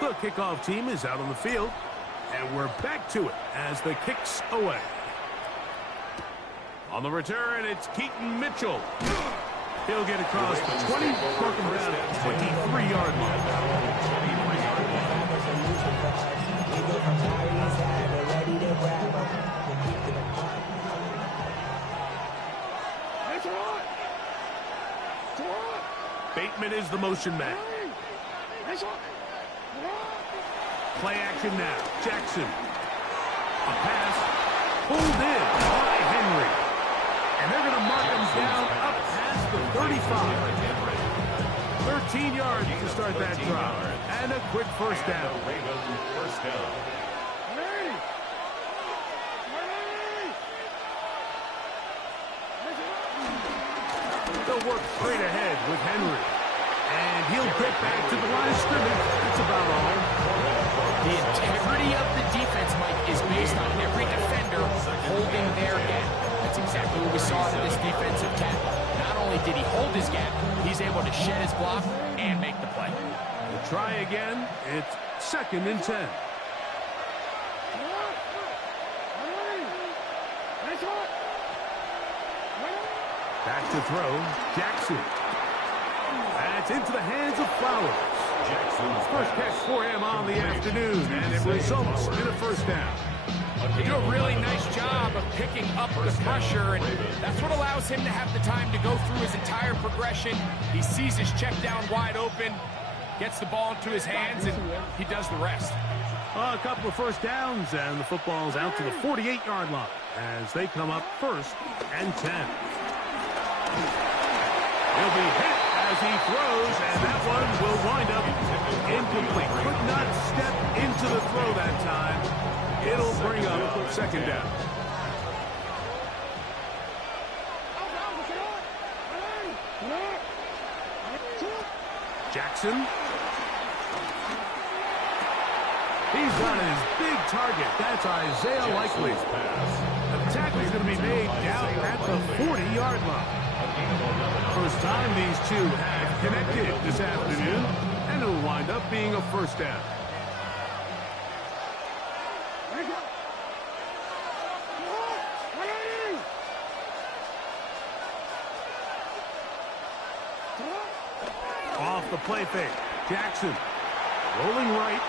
The kickoff team is out on the field, and we're back to it as the kick's away. On the return, it's Keaton Mitchell. He'll get across the 20, marking down at 23-yard line. Bateman is the motion man. Play action now. Jackson. A pass pulled in by Henry. And they're going to mark him down up past the 35. 13 yards to start that drive. And a quick first down. They'll work straight ahead with Henry. And he'll get back to the line of scrimmage. That's about all. The integrity of the defense, Mike, is based on every defender holding their gap. That's exactly what we saw in this defensive tackle. Not only did he hold his gap, he's able to shed his block and make the play. We'll try again. It's 2nd and 10. Back to throw. Jackson. That's into the hands of Flowers. Jackson's first catch for him on the afternoon, and it results in a first down. They do a really nice job of picking up the pressure, and that's what allows him to have the time to go through his entire progression. He sees his check down wide open, gets the ball into his hands, and he does the rest. A couple of first downs, and the football's out to the 48-yard line as they come up 1st and 10. He'll be hit as he throws, and that one will wind up incomplete. Could not step into the throw that time. It'll bring up 2nd down. Jackson. He's got his big target. That's Isaiah Likely. The tackle is going to be made down at the 40-yard line. First time these two have connected this afternoon, and it'll wind up being a first down. Off the play fake. Jackson rolling right.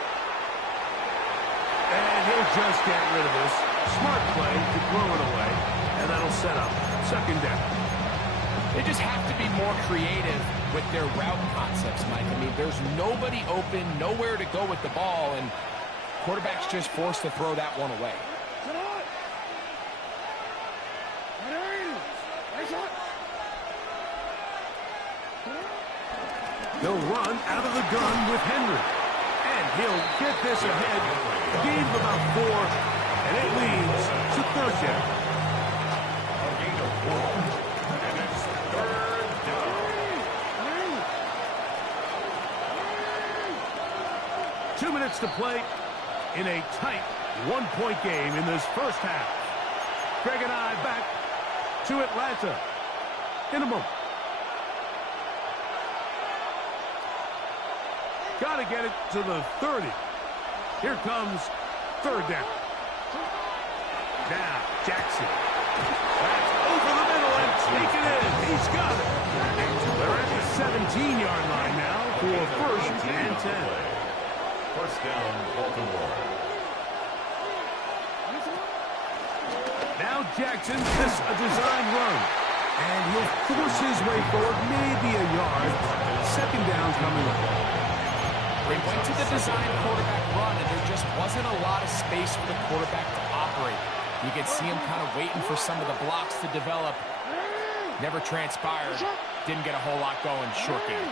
And he'll just get rid of this. Smart play to throw it away. And that'll set up 2nd down. They just have to be more creative with their route concepts, Mike. I mean, there's nobody open, nowhere to go with the ball, and quarterback's just forced to throw that one away. They'll run out of the gun with Henry. And he'll get this ahead. Gain of about 4, and it leads to 3rd down. And it's 3rd down. 2 minutes to play in a tight 1-point game in this first half. Greg and I back to Atlanta in a moment. Got to get it to the 30. Here comes 3rd down. Now, Jackson. That's over the middle and take it in. He's got it. They're at the 17-yard line now for 1st and 10. First down, Baltimore. Now Jackson, this a design run. And he'll force his way forward, maybe a yard. 2nd down coming up. They went to the design quarterback run, and there just wasn't a lot of space for the quarterback to operate. You could see him kind of waiting for some of the blocks to develop. Never transpired. Didn't get a whole lot going short game.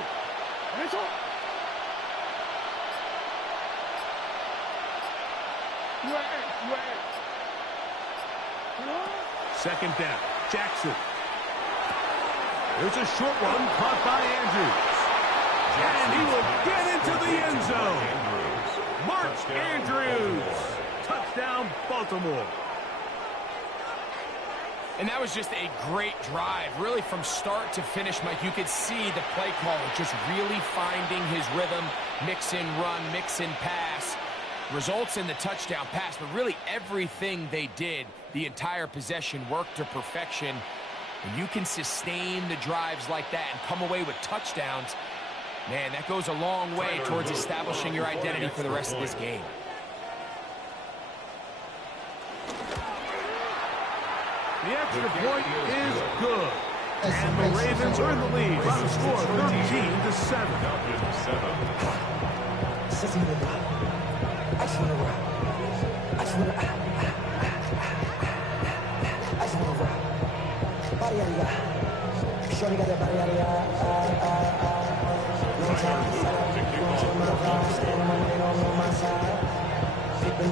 2nd down. Jackson. There's a short one caught by Andrews. And he will get into the end zone. Mark Andrews. Touchdown, Baltimore. And that was just a great drive. Really from start to finish, Mike, you could see the play caller just really finding his rhythm. Mix in run, mix in pass. Results in the touchdown pass, but really everything they did, the entire possession worked to perfection. When you can sustain the drives like that and come away with touchdowns, man, that goes a long way towards establishing your identity for the rest of this game. The extra point is good. And the Ravens are in the lead by the score 13-7.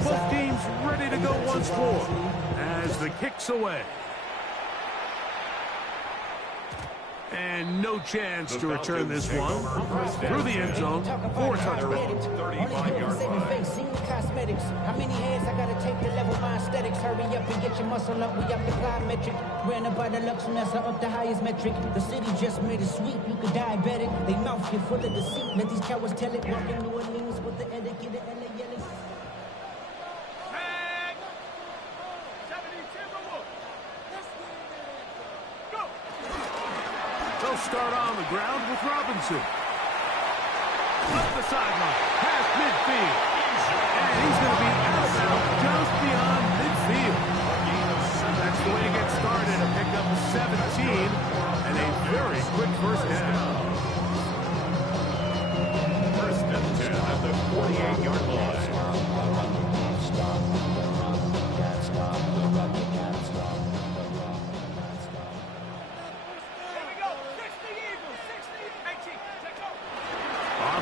Both teams ready to go once more as the kick's away. And no chance to return this one. Through the end zone for a touchdown. 35-yard line. Cosmetics. How many heads I gotta take to level my aesthetics? Hurry up and get your muscle up. We up the plyometric. Ran up by the Lux Nessa up the highest metric. The city just made it sweet. You could diabetic. They mouth get full of deceit. Let these cowards tell it. Walking New Orleans with the etiquette and the yelling. They'll start on the ground with Robinson. Up the sideline, past midfield. And he's going to be out of bounds just beyond midfield. That's the way to get started. A pick up of 17 and a very quick first down. First and 10 at the 48-yard line.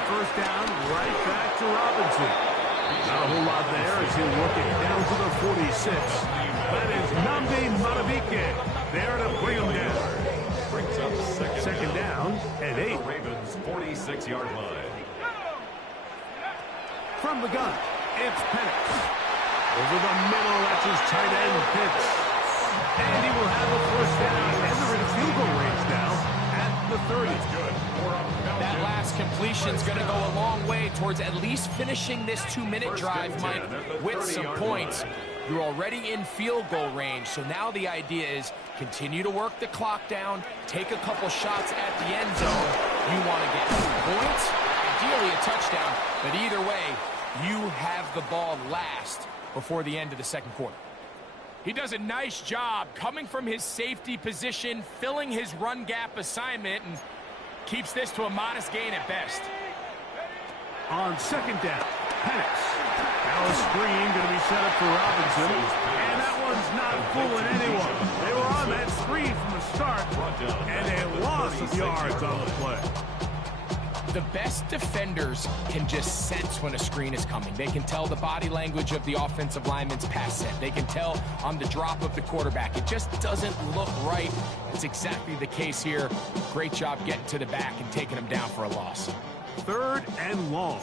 First down, right back to Robinson. Not a whole lot there as he'll work it down to the 46. That is Nnamdi Madubuike there to bring him down. Brings up Second down and 8. Ravens 46-yard line. From the gun, it's Penix. Over the middle, that's his tight end, Pitts. And he will have a first down, and they're in field goal range now at the 30. Good. That last completion's going to go a long way towards at least finishing this 2-minute drive, Mike, with some points. You're already in field goal range, so now the idea is continue to work the clock down, take a couple shots at the end zone. You want to get points, ideally a touchdown, but either way, you have the ball last before the end of the second quarter. He does a nice job coming from his safety position, filling his run gap assignment, and keeps this to a modest gain at best. On second down, Penix. Now a screen going to be set up for Robinson. And that one's not fooling anyone. They were on that screen from the start. And a loss of yards on the play. The best defenders can just sense when a screen is coming. They can tell the body language of the offensive lineman's pass set. They can tell on the drop of the quarterback. It just doesn't look right. It's exactly the case here. Great job getting to the back and taking him down for a loss. Third and long.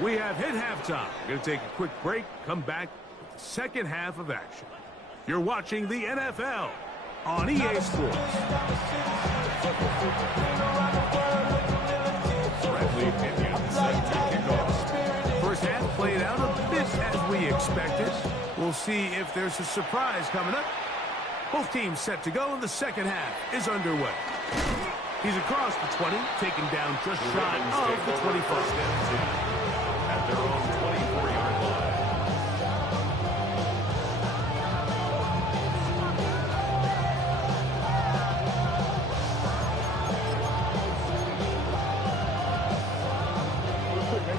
We have hit halftime. We're going to take a quick break, come back with the second half of action. You're watching the NFL on EA Sports. First half played out a bit as we expected. We'll see if there's a surprise coming up. Both teams set to go, and the second half is underway. He's across the 20, taken down just shy of the 25. At their own 24-yard line.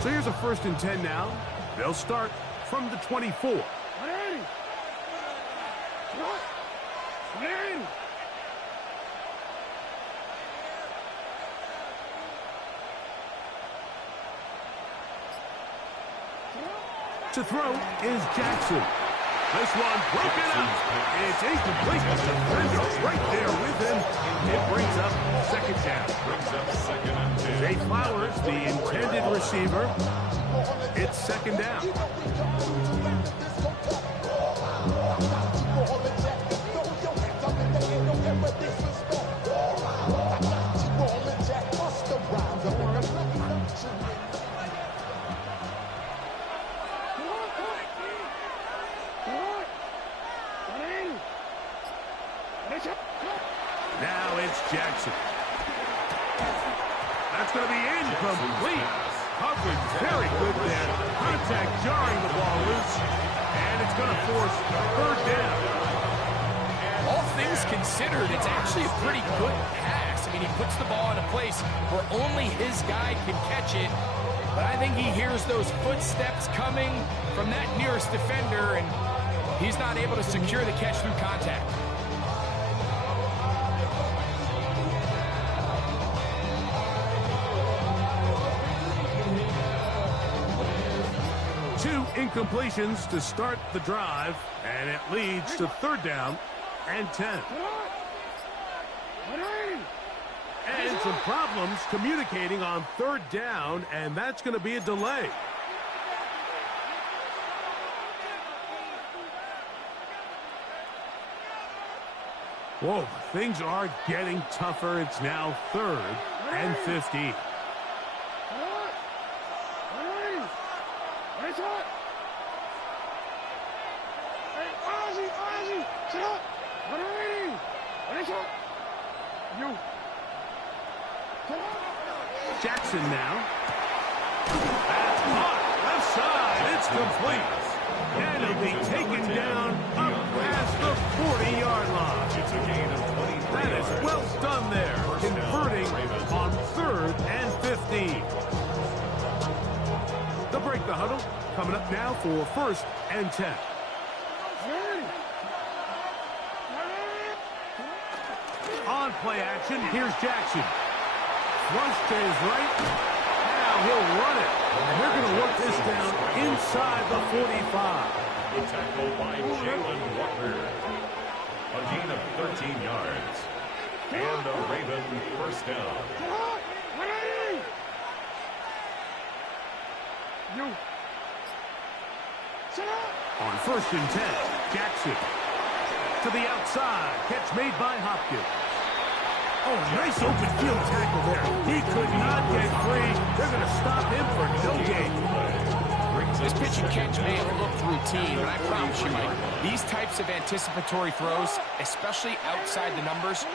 So here's a 1st and 10 now. They'll start from the 24. To throw is Jackson. This one broken up. It's incomplete. The defender right there with him. It brings up second down. Brings up 2nd and 2. Zay Flowers, the intended receiver. It's second down. Now it's Jackson. That's going to be incomplete. Coverage very good there. Contact jarring the ball loose. And it's going to force third down. All things considered, it's actually a pretty good pass. I mean, he puts the ball in a place where only his guy can catch it. But I think he hears those footsteps coming from that nearest defender, and he's not able to secure the catch through contact. Two incompletions to start the drive, and it leads to third down and 10. And some problems communicating on third down, and that's going to be a delay. Whoa, things are getting tougher. It's now third and 15. Jackson now. That's caught. Left side. It's complete. And he'll be taken down up past the 40-yard line. It's a gain of 20. That is well done there. Converting on third and 15. They'll break the huddle. Coming up now for first and 10. On play action, here's Jackson. Flush to his right. Now he'll run it. And they're going to work this down inside the 45. The tackle by Jalen Walker. A gain of 13 yards. And a Raven first down. On first and 10, Jackson. To the outside. Catch made by Hopkins. Oh, nice open field tackle there. He could not get free. They're going to stop him for no gain. This pitch and catch may have looked routine, but I promise you, Mike, these types of anticipatory throws, especially outside the numbers,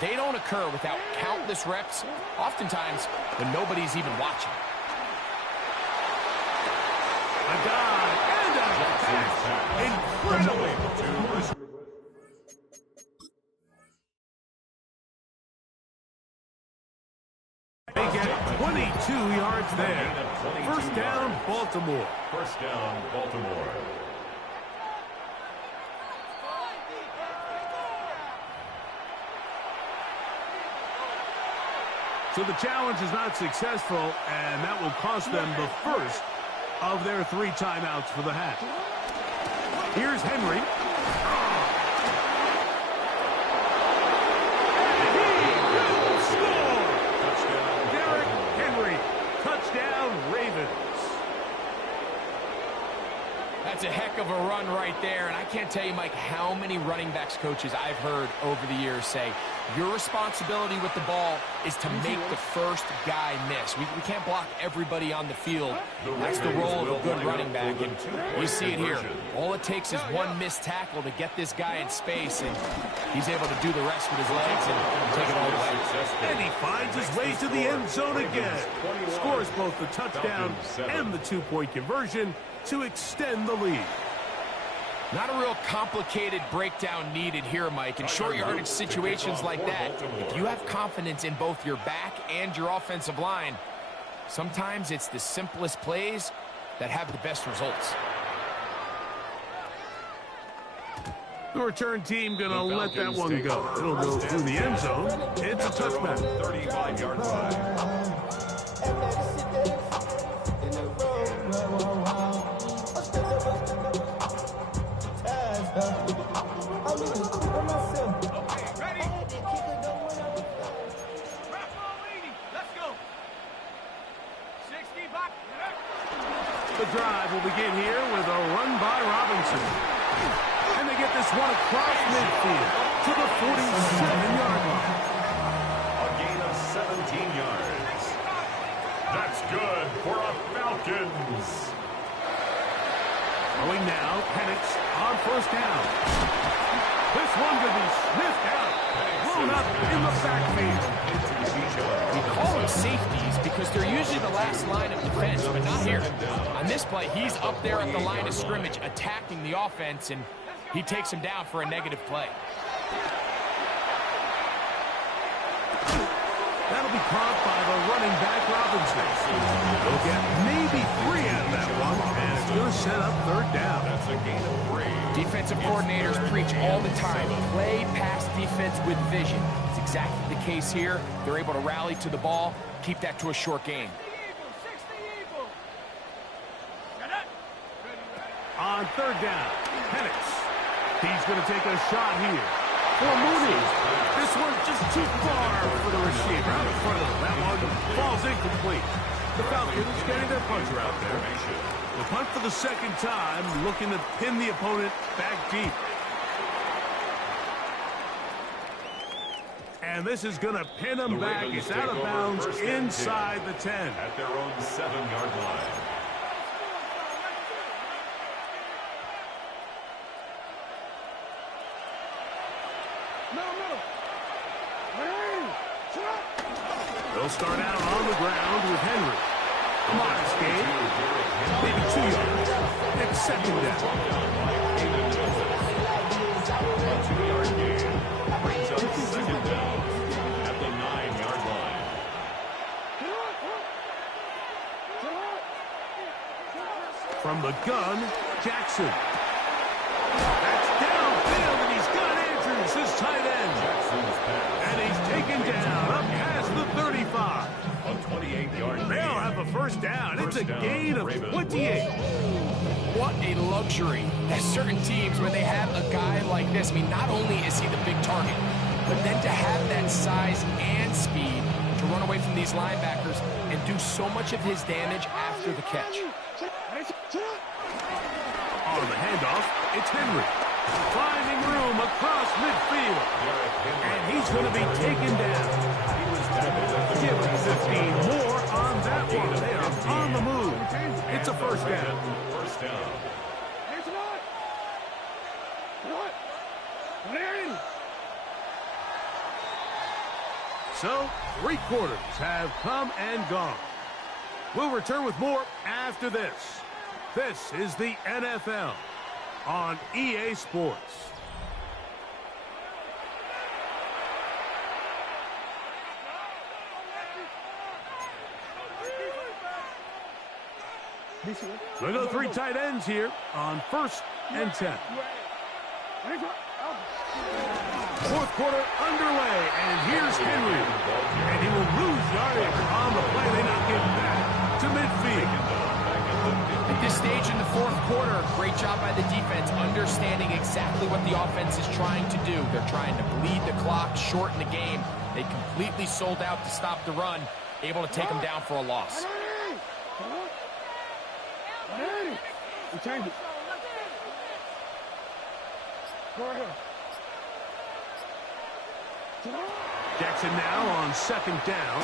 they don't occur without countless reps, oftentimes when nobody's even watching. A dive and a pass. Incredible. They get 22 yards there. First down, Baltimore. First down, Baltimore. So the challenge is not successful, and that will cost them the first of their 3 timeouts for the half. Here's Henry. Touchdown, Ravens. That's a heck of a run right there, and I can't tell you, Mike, how many running backs coaches I've heard over the years say, your responsibility with the ball is to make the first guy miss. We can't block everybody on the field. That's the role of a good running back, and you see it here. All it takes is one missed tackle to get this guy in space, and he's able to do the rest with his legs and take it all the way. And he finds his way to the end zone again. Scores both the touchdown and the 2-point conversion to extend the lead. Not a real complicated breakdown needed here, Mike. In short yardage situations like that, if you have confidence in both your back and your offensive line, sometimes it's the simplest plays that have the best results. The return team going to let that one go. It'll go through the end zone. It's a touchback. 35-yard line. will begin here with a run by Robinson. And they get this one across midfield to the 47-yard line. A gain of 17 yards. That's good for a Falcons. Going now, Penix on first down. This one could be sniffed out, blown up in the backfield. We call them safeties because they're usually the last line of defense, but not here. On this play, he's up there at the line of scrimmage attacking the offense, and he takes him down for a negative play. That'll be caught by the running back Robinson. They'll get maybe 3 out of that one, and it's going to set up third down. That's a gain of 3. Defensive coordinators preach all the time, play pass defense with vision. It's exactly the case here. They're able to rally to the ball, keep that to a short gain. On third down, Penix. He's going to take a shot here for Mooney. This one's just too far for the receiver. Out in front of him. That one falls incomplete. The Falcons getting their puncher out there. The punt for the second time, looking to pin the opponent back deep. And this is going to pin them back. It's out of bounds inside the 10. At their own 7-yard line. They'll start out on the ground with Henry. Modest gain. Maybe 2 yards. Next second down. A 2-yard gain. Brings up second down at the 9-yard line. From the gun, Jackson. That's downfield, and he's got Andrews, his tight end. And he's taken down up past the 35. A 28-yard gain. They'll have a first down. It's a gain of 28. What a luxury. There's certain teams where they have a guy like this. I mean, not only is he the big target, but then to have that size and speed to run away from these linebackers and do so much of his damage after the catch. On the handoff, it's Henry. Finding room across midfield. And he's going to be taken down. Give him 15 more on that one. They are on the move. It's a first down. First down. So, 3 quarters have come and gone. We'll return with more after this. This is the NFL on EA Sports. We'll go 3 tight ends here on 1st and 10. Fourth quarter underway, and here's Henry. And he will lose yardage on the play. They knock him back to midfield. At this stage in the fourth quarter, great job by the defense, understanding exactly what the offense is trying to do. They're trying to bleed the clock, shorten the game. They completely sold out to stop the run, able to take them down for a loss. Jackson now on 2nd down.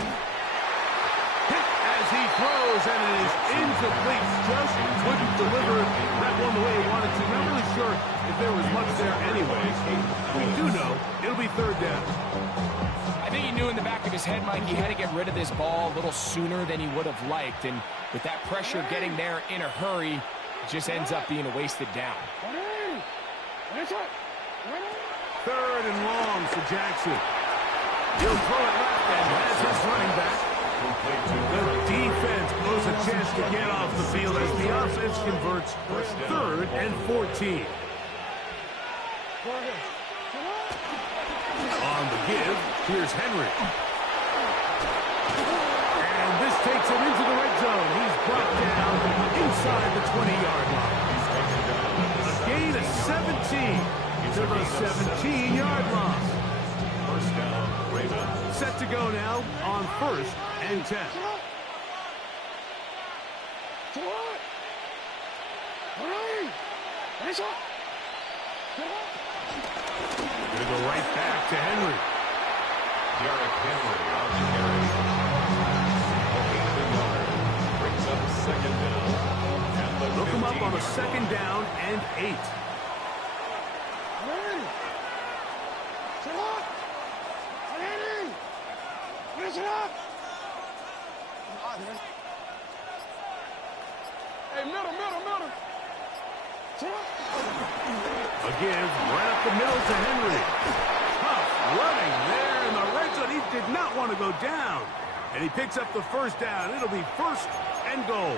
Hit as he throws, and it is incomplete. Just couldn't deliver that one the way he wanted to. Not really sure if there was much there anyways. We do know it'll be 3rd down. I think he knew in the back of his head, Mike, he had to get rid of this ball a little sooner than he would have liked. And with that pressure getting there in a hurry, it just ends up being a wasted down. 3rd and long for Jackson. He'll throw it left and has his running back. The defense blows a chance to get off the field as the offense converts 3rd and 14. On the give, here's Henry. And this takes him into the red zone. He's brought down inside the 20-yard line. A gain of 17 to the 17-yard line. First down, Ravens. Set to go now on 1st and 10. Gonna go right back to Henry. Derrick Henry on the carry. Brings up second down. Look him up on a second down and 8. Hey, middle. Again, right up the middle to Henry. Tough running there in the red zone. He did not want to go down. And he picks up the first down. It'll be first and goal.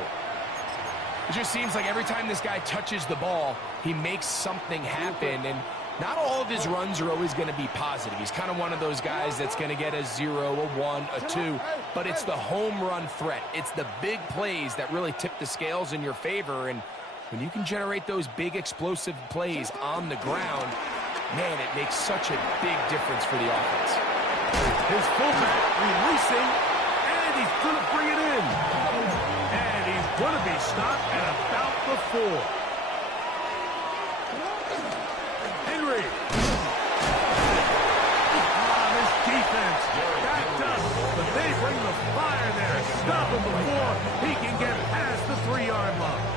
It just seems like every time this guy touches the ball, he makes something happen. And not all of his runs are always going to be positive. He's kind of one of those guys that's going to get a 0, a 1, a 2. But it's the home run threat. It's the big plays that really tip the scales in your favor. And when you can generate those big explosive plays on the ground, man, it makes such a big difference for the offense. His fullback releasing, and he's going to bring it in. And he's going to be stopped at about the 4. Henry. This defense backed up, but they bring the fire there. Stop him before he can get past the 3-yard line.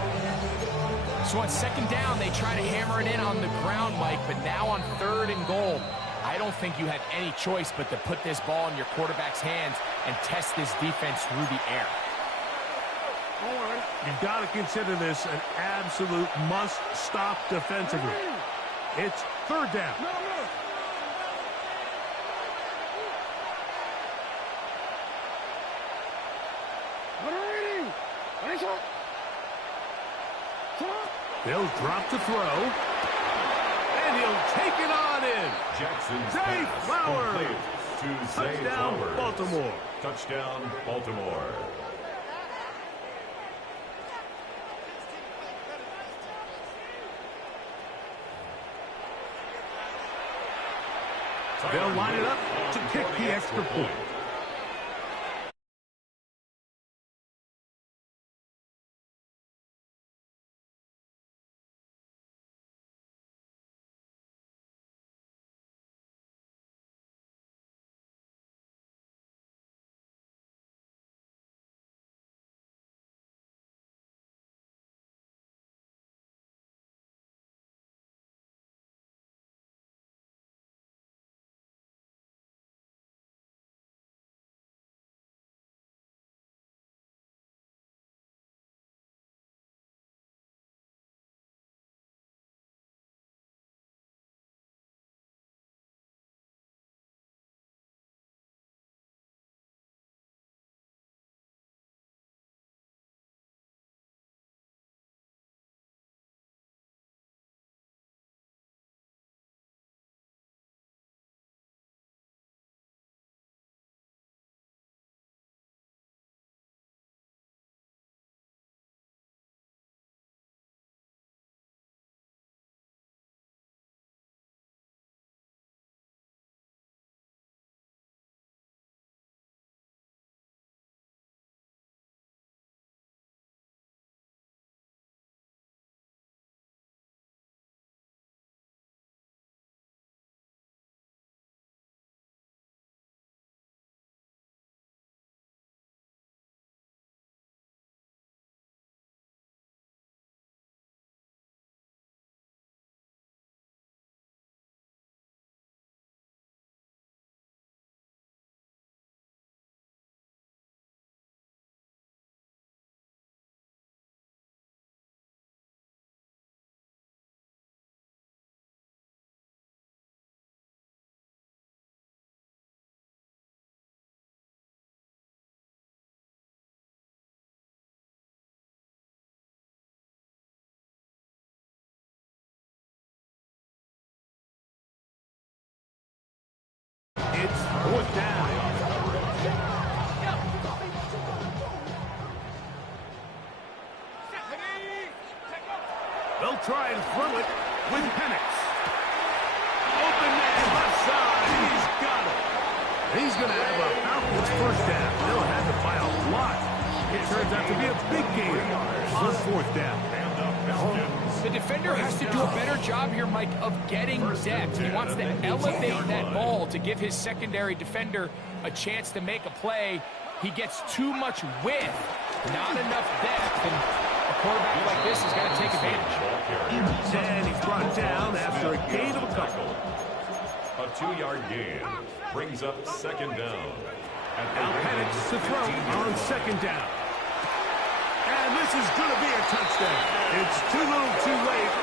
So on second down, they try to hammer it in on the ground, Mike, but now on 3rd and goal, I don't think you had any choice but to put this ball in your quarterback's hands and test this defense through the air. You've got to consider this an absolute must-stop defensively. It's 3rd down. They'll drop to throw. And he'll take it on in. Jackson's Zay pass Flowers. complete to Zay Touchdown, Flowers. Baltimore. Touchdown, Baltimore. They'll line it up to kick the extra point. It's 4th down. They'll try and throw it with Penix. Open man left side. He's got it. He's going to have a Falcons first down. They'll have it by a lot. It turns out to be a big game on 4th down. The defense defender has to do a better job here, Mike, of getting depth. He wants to elevate that ball to give his secondary defender a chance to make a play. He gets too much width, not enough depth, and a quarterback like this is going to take advantage. And he's brought down after a gain of a couple. A 2-yard gain brings up second down. Now Penix to throw on second down. And this is going to be a touchdown. It's too little too late.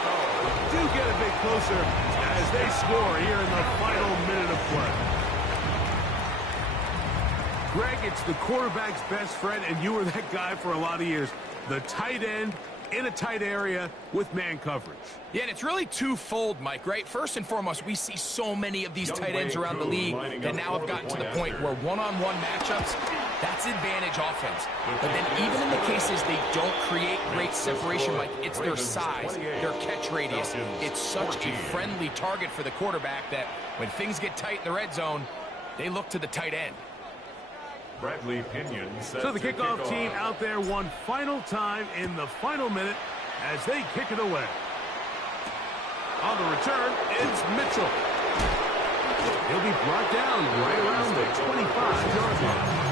Do get a bit closer as they score here in the final minute of play. Greg, it's the quarterback's best friend, and you were that guy for a lot of years. The tight end in a tight area with man coverage. Yeah, and it's really twofold, Mike, right? First and foremost, we see so many of these tight ends around the league that now have gotten to the point where one-on-one matchups, that's advantage offense. But then even in the cases they don't create great separation, Mike, it's their size, their catch radius. It's such a friendly target for the quarterback that when things get tight in the red zone, they look to the tight end. Bradley Pinion So the kickoff team out there one final time in the final minute as they kick it away. On the return, it's Mitchell. He'll be brought down right around the 25-yard line.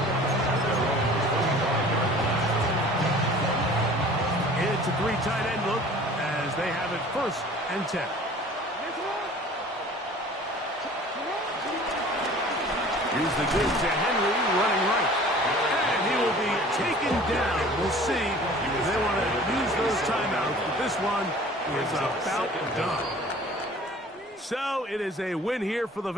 It's a 3 tight end look as they have it 1st and 10. Here's the give to Henry running right. And he will be taken down. We'll see if they want to use those timeouts. But this one is about done. So it is a win here for the